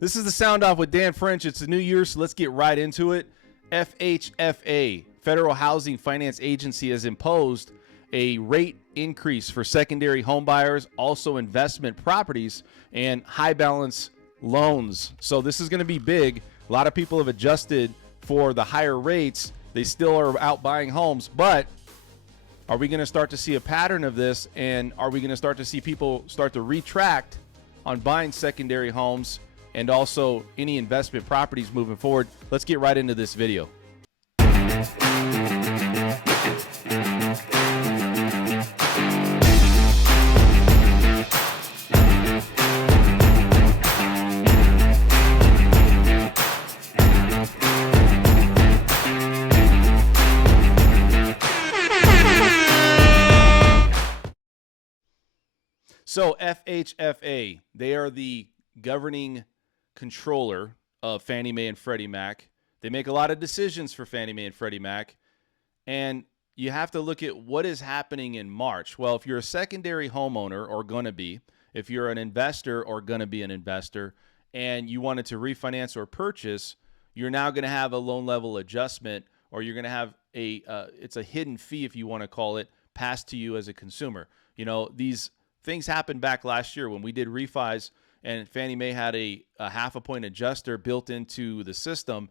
This is the Sound Off with Dan French. It's the new year, so let's get right into it. FHFA, Federal Housing Finance Agency, has imposed a rate increase for secondary home buyers, also investment properties, and high balance loans. So this is going to be big. A lot of people have adjusted for the higher rates. They still are out buying homes, but are we going to start to see a pattern of this? And are we going to start to see people start to retract on buying secondary homes and also any investment properties moving forward? Let's get right into this video. So FHFA, they are the governing controller of Fannie Mae and Freddie Mac. They make a lot of decisions for Fannie Mae and Freddie Mac. And you have to look at what is happening in March. Well, if you're a secondary homeowner or going to be, if you're an investor or going to be an investor, and you wanted to refinance or purchase, you're now going to have a loan level adjustment, or you're going to have it's a hidden fee, if you want to call it, passed to you as a consumer. You know, these things happened back last year when we did refis and Fannie Mae had a half a point adjuster built into the system.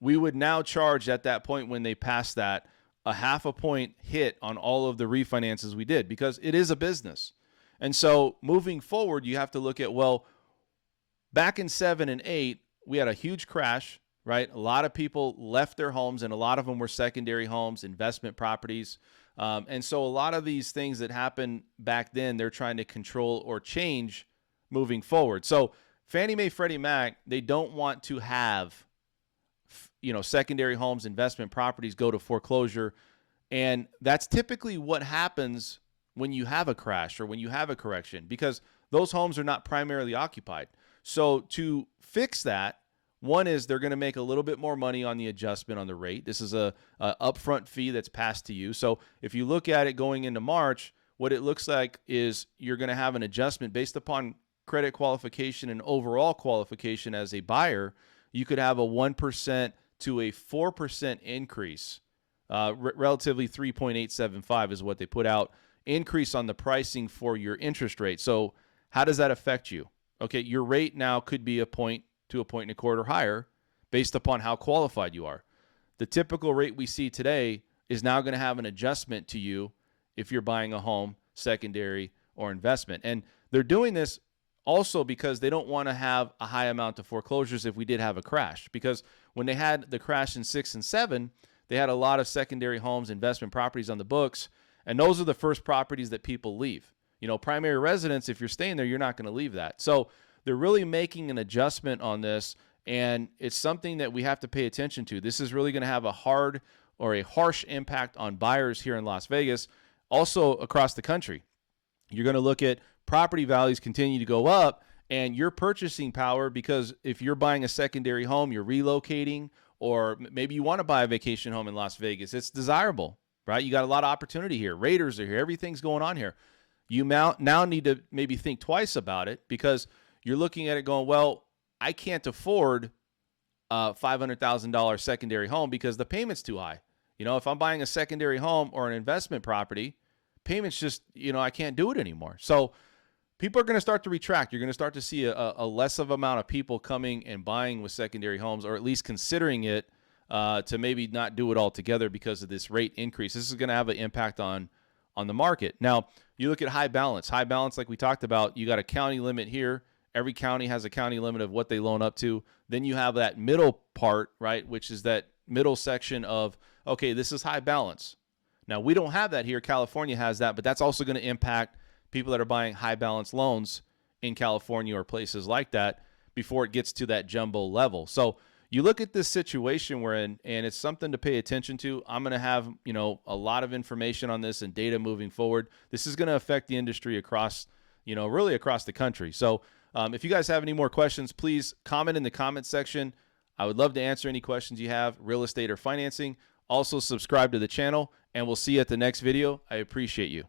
We would now charge at that point, when they passed that, a half a point hit on all of the refinances we did, because it is a business. And so moving forward, you have to look at, well, back in 7 and 8, we had a huge crash, right? A lot of people left their homes, and a lot of them were secondary homes, investment properties. And so a lot of these things that happened back then, they're trying to control or change moving forward. So Fannie Mae, Freddie Mac, they don't want to have, secondary homes, investment properties go to foreclosure. And that's typically what happens when you have a crash or when you have a correction, because those homes are not primarily occupied. So to fix that, one is they're going to make a little bit more money on the adjustment on the rate. This is a upfront fee that's passed to you. So if you look at it going into March, what it looks like is you're going to have an adjustment based upon credit qualification and overall qualification as a buyer. You could have a 1% to a 4% increase, relatively 3.875 is what they put out, increase on the pricing for your interest rate. So how does that affect you? Okay, your rate now could be a point to a point and a quarter higher based upon how qualified you are. The typical rate we see today is now going to have an adjustment to you if you're buying a home, secondary or investment. And they're doing this also because they don't want to have a high amount of foreclosures if we did have a crash. Because when they had the crash in 6 and 7, they had a lot of secondary homes, investment properties on the books, and those are the first properties that people leave. Primary residence, if you're staying there, you're not going to leave that. So they're really making an adjustment on this, and it's something that we have to pay attention to. This is really going to have a hard or a harsh impact on buyers here in Las Vegas, also across the country. You're going to look at property values continue to go up, and your purchasing power, because if you're buying a secondary home, you're relocating, or maybe you want to buy a vacation home in Las Vegas, it's desirable, right? You got a lot of opportunity here. Raiders are here. Everything's going on here. You now need to maybe think twice about it, because you're looking at it going, well, I can't afford a $500,000 secondary home because the payment's too high. If I'm buying a secondary home or an investment property, payments just, I can't do it anymore. So people are going to start to retract. You're going to start to see a less of amount of people coming and buying with secondary homes, or at least considering it, to maybe not do it altogether because of this rate increase. This is going to have an impact on the market. Now, you look at high balance. High balance, like we talked about, you got a county limit here. Every county has a county limit of what they loan up to. Then you have that middle part, right, which is that middle section of, okay, this is high balance. Now, we don't have that here. California has that, but that's also going to impact people that are buying high balance loans in California or places like that before it gets to that jumbo level. So you look at this situation we're in, and it's something to pay attention to. I'm going to have, a lot of information on this and data moving forward. This is going to affect the industry across, really across the country. So if you guys have any more questions, please comment in the comment section. I would love to answer any questions you have, real estate or financing. Also, subscribe to the channel, and we'll see you at the next video. I appreciate you.